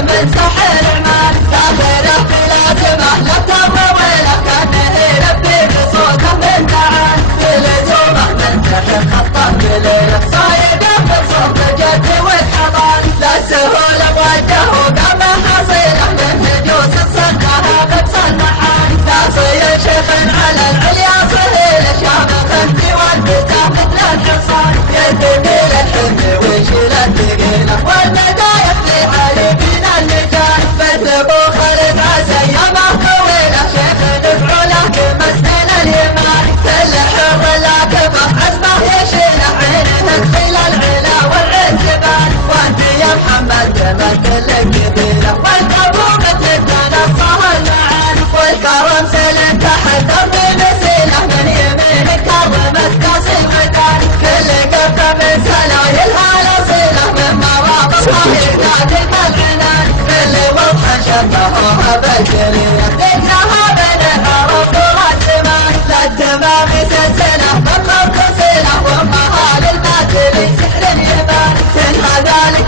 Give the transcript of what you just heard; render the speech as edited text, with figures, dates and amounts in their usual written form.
من سحر عمان داخله بلا دماء لا ترويله كانه يلبي بصوته من نعان بلزومه من تحت خطه بليله صايده بصوت جد والحضان لا سهوله وجهه وقام حصيله من نجوس صنعها بتصنعان ناصي شيخ على العليا صهيل شامخ الديوان بتاخذ له الحصان يثقيل الحمل ويشيل الثقيله والمدايح في حليبين اللجان فالثبو خالد عسى يامه طويله شيخ ندعو له بمسنين اليمان كل حر لا كبر عزمه يشيله عينه تخيل العلا والعجبان وانت يا محمد تمثل القبيله والقبو مثل تنصها المعان والكرم سلم تحت ارض نسيله من يمينك كرمت كاس المكان كل قفه من سلايلها الاصيله من مرابطها ينادي العنان كل وضع شبهوها بالجريه ذكرها بين الارض والسماء للدماغ سلسله بالخلق صله وامها للماثل سحر اليمان تنهى ذلك